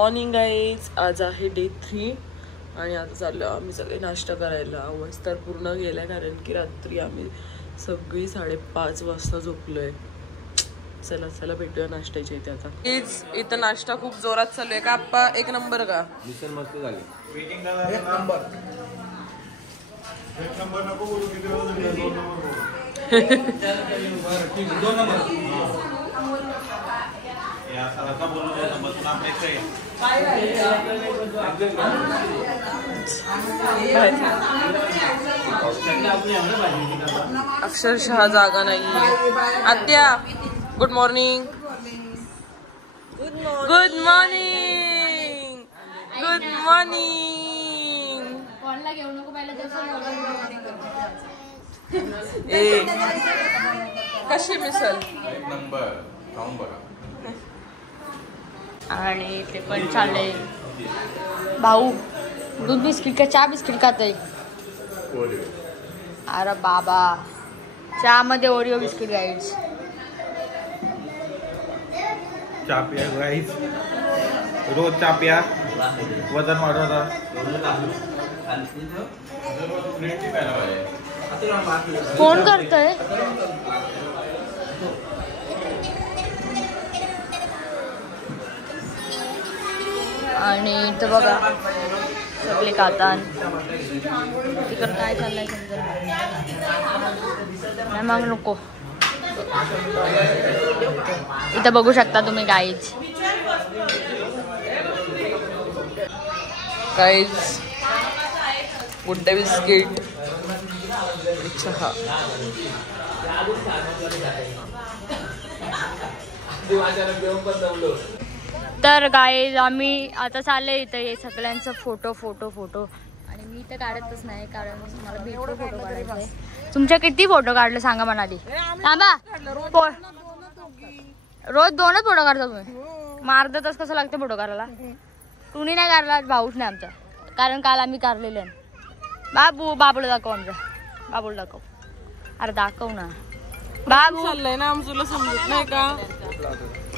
Morning guys. आज आहे day 3 आणि आता चाललो आम्ही सगळे नाश्ता करायला. आवाज तर पूर्ण गेलाय कारण की रात्री आम्ही सगळी 5:30 वाजता झोपलोय. चला चला भेटूया नाश्त्याच्या इथे. आता इथं नाश्ता खूप जोरात चालू आहे का आप्पा? एक नंबर का? मिसळ मस्त झाली. एक नंबर. एक नंबर नको बोलू, किती वेळ दोन नंबर. अक्षरशः जागा नाही. आत्या good morning. Good morning. Good morning. कशी मिसल? एक नंबर. आणि ते पण चालले. भाऊ दूध बिस्किट का चहा बिस्किट खातोय? अरे बाबा, चहा मध्ये ओरिओ बिस्किट गाईड्स. चहा पिया गाईस, रोज चहा पिया, वजन वाढवता. कोण करतोय? आणि इथं बघा सगळे खातात. तिकडं काय चाललंय समजा नाही, मग नको. इथं बघू शकता तुम्ही गाईज. गुड्डे बिस्किट, चहा. तर गाईज आम्ही आता चालले इथं हे सगळ्यांचं फोटो आणि मी तर काढतच नाही कारण मला भेटतो फोटो काढायचा. तुमच्या किती फोटो काढले सांगा मला आधी. थांबा, रोज 2च फोटो काढता तुम्ही? मग अर्धा तास कसं लागतं फोटो काढायला? कुणी नाही काढला, भाऊच नाही आमचा, कारण काल आम्ही काढलेले. बाबूला दाखव, आमचा बाबूला दाखव. अरे दाखव ना बाबू. चाललंय ना आमचं, तुला समजत नाही का?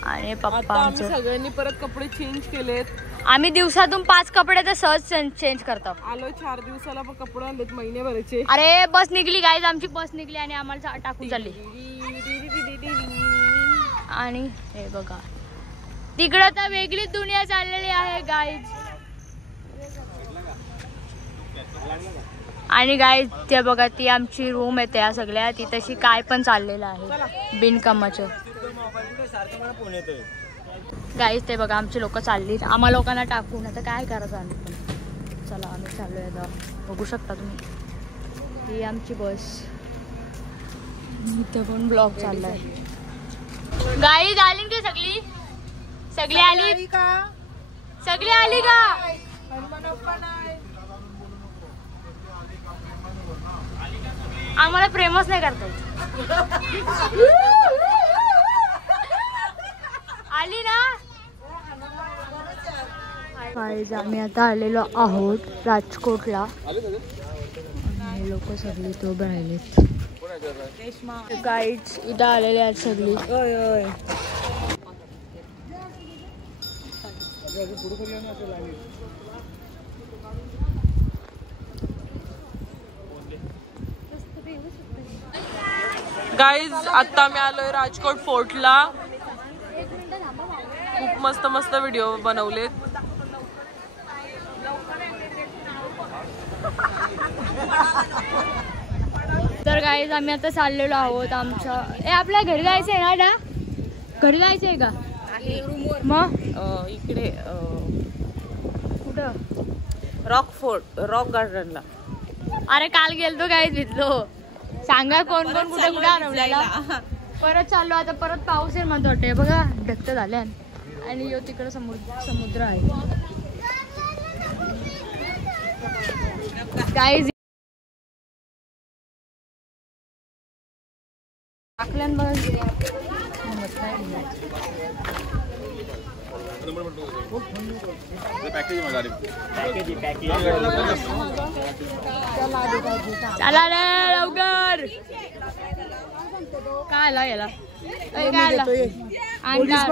आणि पप्पा आम्ही सगळ्यांनी परत कपडे चेंज केलेत. आम्ही दिवसातून 5 कपडे तर सहज चेंज करतो. आलो 4 दिवसाला पण कपडे आणलेत महिन्याभराचे. अरे बस निघली गाईज, आमची बस निघली आणि आम्हाला टाकून चालली. आणि हे बघा तिकडं तर वेगळीच दुनिया चाललेली आहे गाईज. आणि गाईज ते बघा, ती आमची रूम आहे त्या सगळ्या. ती तशी काय पण चाललेलं आहे बिनकामाचं. गाईज ते बघा आमची लोक चालली, आम्हा लोकांना टाकून. आता काय करायचं आम्ही पण. चला आम्ही चाललोय आता. बघू शकता तुम्ही ही आमची बस. इथं पण ब्लॉग चाललाय. गाईज आली की सगळी आली का? सगळी आली का? आम्हाला प्रेमच नाही करता येत. आली ना? आम्ही आता आलेलो आहोत राजकोटला. लोक सगळी तो राहिलेत. गाईड्स इथं आलेले आहेत सगळी. गाईज आता मी आलोय राजकोट फोर्टला. खूप मस्त मस्त व्हिडिओ बनवलेत. तर गाईज आम्ही आता चाललेलो आहोत आमच्या. आपल्या घरी जायचंय ना? घरी जायचंय का? मग इकडे कुठं? रॉक गार्डनला. अरे काल गेलतो गाईज, भिजलो. सांगा कोण कुठे हरवलेला. परत चाललो आता. परत पाऊस आहे म्हणतो वाटते. बघा ढक्त झाल्या आणि यो तिकडे समुद्र आहे गाईज. टाकल्यान बघा. चला रे लवकर. काय आला याला?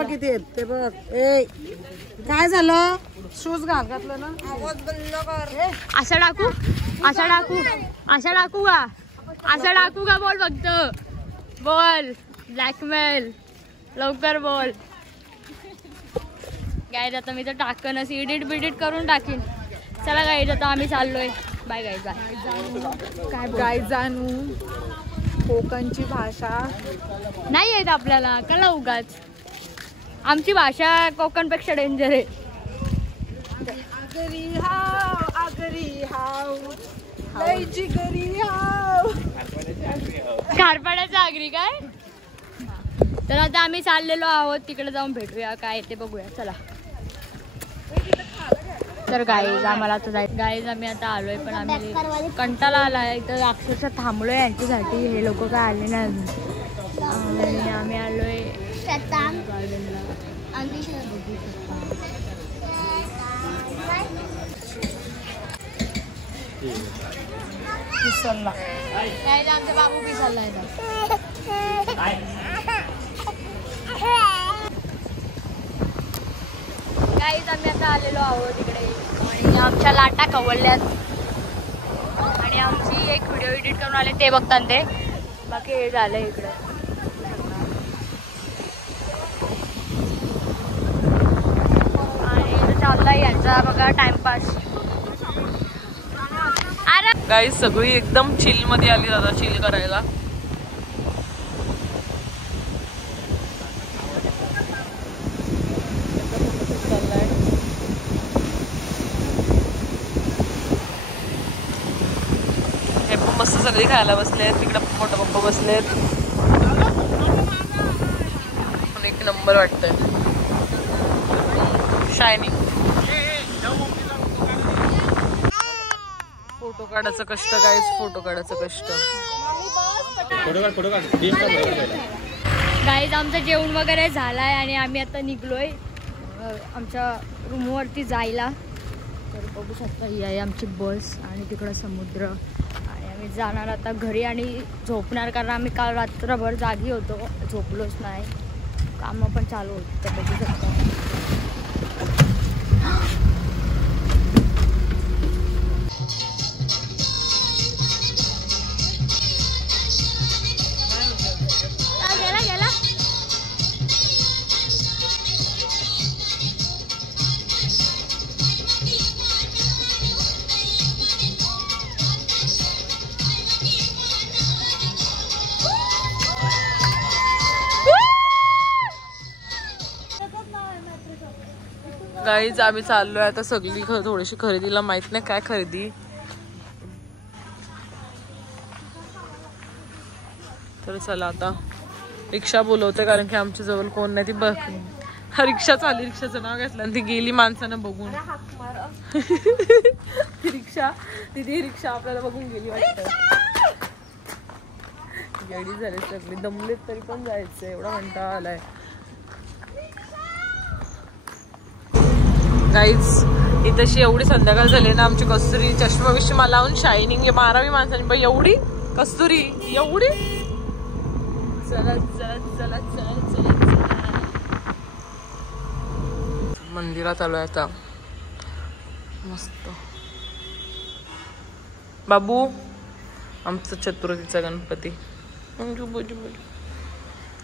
किती ते बघ. काय झालं? शूज घातलं ना. आवाज बंद कर. असं टाकू असं टाकू असं टाकू का असं टाकू का? बोल फक्त बोल. ब्लॅकमेल लवकर बोल. गाईज आता मी तर टाकनच एडिट बिडिट करून टाकीन. चला गाईज आता आम्ही चाललोय. Bye guys bye. काय जाणू कोकणची भाषा नाही येत आपल्याला कळलं उगाच. आमची भाषा कोकणपेक्षा डेंजर आहे. आगरी हाव लय जिगरी हाव. खारपाड्याचा आगरी काय? तर आता आम्ही चाललेलो आहोत तिकडे जाऊन भेटूया काय ते बघूया. चला तर गाईज आम्हाला आता जायचं. गाईज आम्ही आता आलोय पण आम्ही कंटाळा आलाय इथं अक्षरशः थांबलोय यांच्यासाठी. हे लोक काय आले नाही आणि आम्ही आलोय गार्डनला. विसरला काय आमचा बाबू पिसालाय ना. गाईज आम्ही आता आलेलो आहोत इकडे आणि आमच्या लाटा कवळल्यात आणि आमची एक व्हिडिओ एडिट करून आले ते बघतात ते. बाकी हे झालं इकडं. आणि चाललाय यांचा बघा टाइमपास. गाईज सगळी एकदम चिल मध्ये आली दादा चिल करायला. हे पण मस्त सगळी खायला बसलेत. तिकडे मोठा पप्पा बसलेत. एक नंबर वाटतंय. शायनिंग. फोटो काढायचं कष्ट गाईज. फोटो काढायचं कष्ट. गाईज आमचं जेवण वगैरे झालाय आणि आम्ही आता निघलोय आमच्या रूमवरती जायला. तर बघू शकता ही आहे आमची बस आणि तिकडं समुद्र. आणि आम्ही जाणार आता घरी आणि झोपणार कारण आम्ही काल रात्रभर जागी होतो. झोपलोच नाही. कामं पण चालू होती तर बघू शकता. गाईज आम्ही चाललोय आता सगळी थोडीशी खरेदीला. माहित नाही काय खरेदी. तर चला आता रिक्षा बोलवते कारण की आमच्या जवळ कोण नाही. ती बघ रिक्षा चालली. रिक्षाचं नाव घेतलं आणि ती गेली माणसानं बघून. ती रिक्षा तिथे रिक्षा आपल्याला बघून गेली वाटतं. गाडी झाली सगळी दमलेत तरी पण जायचं. एवढा कंटाळा आलाय. गाईज इथशी एवढी संध्याकाळ झाली ना. आमची कस्तुरी चष्मा विष्मा लावून शायनिंग मारावी माणसाने. बाई एवढी कस्तुरी एवढी. चला चला चला चला चला. मंदिरात आलोय आता मस्त. बाबू आमचा चतुर्थीचा गणपती.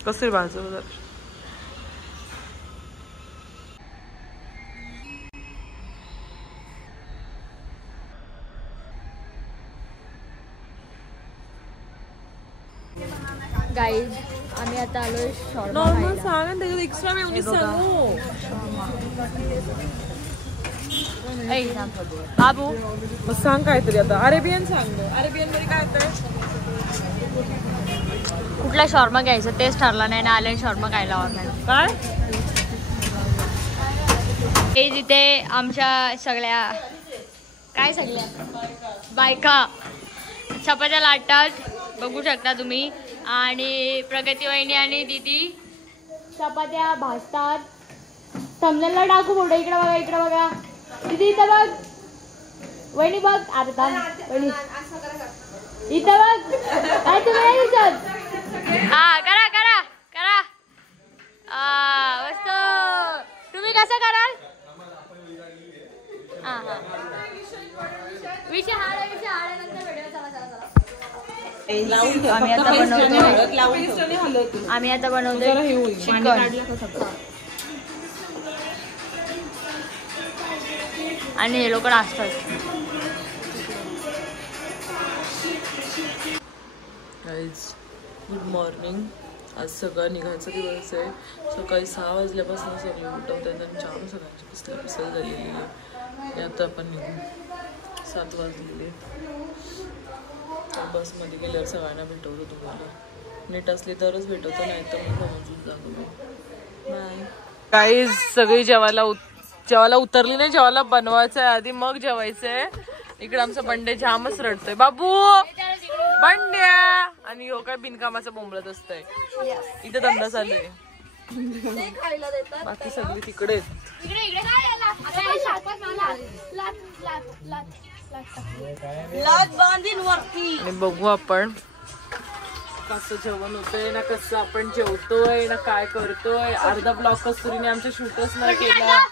कस्तुरी बाजू. गाईज आम्ही आता आलोय शॉर्मा नॉर्मल खायला. सांग आणि त्याच्यात एक्स्ट्रा मेयोनीज सांगू. बाबू मग सांग काहीतरी आता. अरेबियन सांग. अरेबियन मध्ये काय येतंय? कुठला शॉर्मा घ्यायचं तेच ठरला नाही ना. आले शॉर्मा खायला ऑनलाईन. काय हे जिथे आमच्या सगळ्या काय सगळ्या बायका चपात्या लाटतात बघू शकता तुम्ही. आणि प्रगती वहिनी आणि दीदी चपात्या भाजतात. समजायला टाकू फोटो. इकडे बघा इकडे बघा. दीदी इथं बघ. वहिनी बघ. आता वहिनी इथं बघ. काय तुम्ही नाही दिसत. हा करा करा करा. मस्त. तुम्ही कसं कराल? विषय हाड आहे नंतर व्हिडिओ. आम्ही आता बनवतोय चिकन आणि हे लोक नाचतात. Guys good morning. आज सगळं निघायचा दिवस आहे. सकाळी 6 वाजल्यापासून सगळे उठवत आहेत आणि छान सगळ्यांची पिसल झालेली आहे. आणि आता आपण निघू. 7 वाजलेले. बसमध्ये गेल्यावर सगळ्यांना भेटवतो. तुम्हाला नीट असली तरच भेटवतो, नाही तर मग समजून जातो. बाय. काही सगळी जेवायला उतरली नाही. जेवायला बनवायचं आहे आधी, मग जेवायचंय. इकडे आमचा बंडे जामच रडतोय. बाबू बंड्या. आणि हो काय बिनकामाचं बोंबलत असतंय. इथे धंदा चालू आहे. बाकी सगळी तिकडे. आणि बघू आपण कसं जेवण होतंय ना, कसं आपण जेवतोय ना, काय करतोय. अर्धा ब्लॉग कस्तुरीने आमच्या शूटच नाही केला.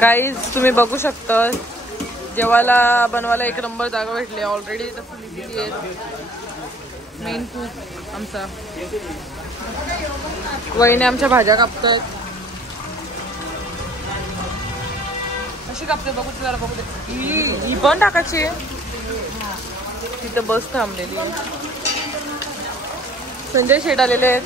गाईज तुम्ही बघू शकता जेवायला बनवायला एक नंबर जागा भेटली. ऑलरेडी इथं फुली आहे. मेन कुक आमचा वहिनी आमच्या भाज्या कापतायत. कशी कापते बघू जरा, बघू दे. ही पण टाकायची. तिथं बस थांबलेली आहे. संजय शेट आलेले आहेत.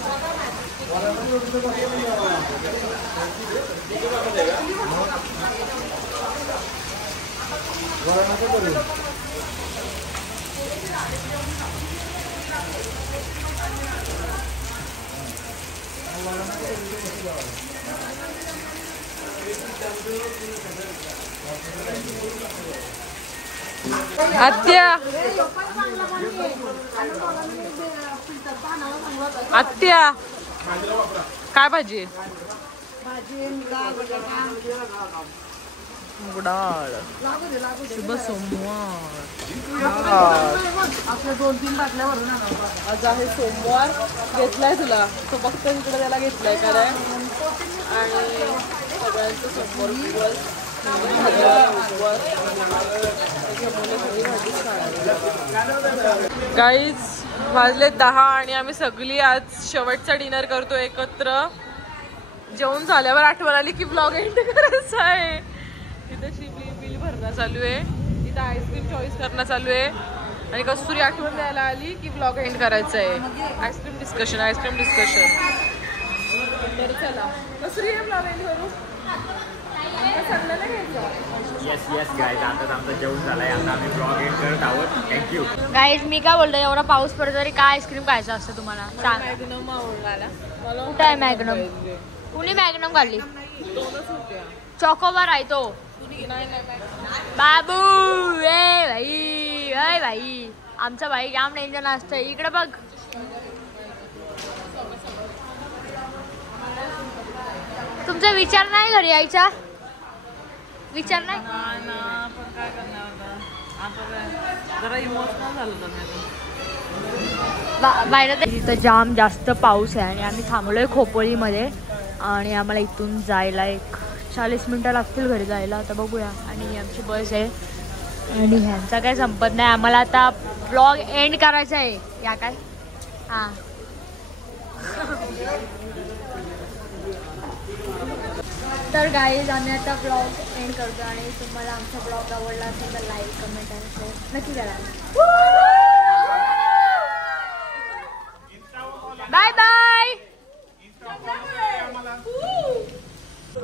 आत्या आत्या काय भाजी? डाळ शुभ सोमवार. आज आहे सोमवार. घेतलाय तुला तो फक्त इकडे त्याला घेतलाय काय. आणि सगळ्यांचं सोमवार उपवास. गाईज वाजले 10 आणि आम्ही सगळी आज शेवटचा डिनर करतो एकत्र. जेवण झाल्यावर आठवण आली की ब्लॉग एंड करायचा आहे. तिथे बिल भरणं चालू आहे. तिथं आईस्क्रीम चॉईस करणं चालू आहे. आणि कस्तुरी आठवण द्यायला आली की ब्लॉग एंड करायचं आहे. Ice cream discussion. तर चला कस्तुरी हे ब्लॉग एंड करू. गाईज मी काय बोलतो, एवढा पाऊस पडतो तरी काय आईस्क्रीम खायचं असतं तुम्हाला सांग. कुठं आहे मॅग्नम? कुणी मॅग्नम काढली? चॉकोबार आहे तो. बाबू ए भाई, अय भाई आमचा भाई जाम डेंजर असतंय. इकडे बघ. तुमचा विचार नाही घरी यायचा? विचार नाही. बाहेर तिथं जाम जास्त पाऊस आहे आणि आम्ही थांबलोय खोपोलीमध्ये. आणि आम्हाला इथून जायला एक 40 मिनिटं लागतील घरी जायला. आता बघूया. आणि ही आमची बस आहे आणि ह्यांचा काय संपत नाही. आम्हाला आता ब्लॉग एंड करायचा आहे. या काय हां तर गाईज आम्ही आता ब्लॉग एंड करतो. आणि तुम्हाला आमचा ब्लॉग आवडला असेल तर लाईक, कमेंट आणि शेअर नक्की करा. Bye bye.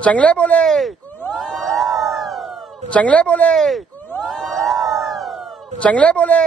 चांगले बोले, चांगले बोले, चांगले बोले.